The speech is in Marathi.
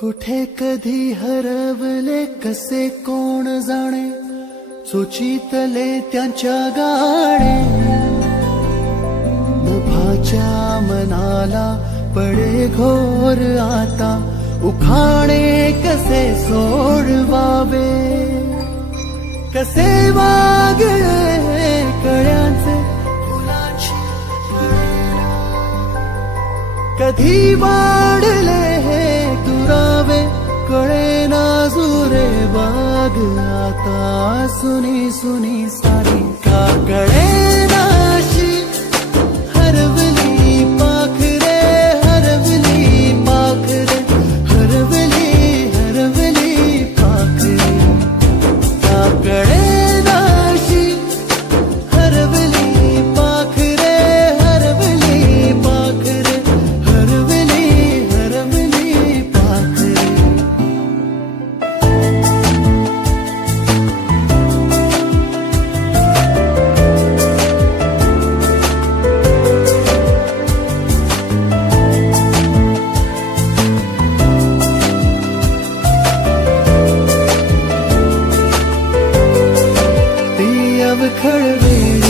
कुठे कधी हरवले कसे कोण जाणे, सुचितले त्यांच्या गाणे. मुभाच्या मनाला पडे घोर आता, उखाणे कसे सोडवावे. कसे वागले कळ्यांचे फुलाची कळेना, कधी वाढले हे दुरावे कळेना जुरे बाग. आता सुनी सुनी सारी का कळेनाशी हरवली पाखरे, हरवली पाखरे, हरवली हरवली पाखरे. का कळेनाशी हरवली पाखरे, हरवली पाखरे, हरवली हरवली पाखरे. ती अवखळ वेळी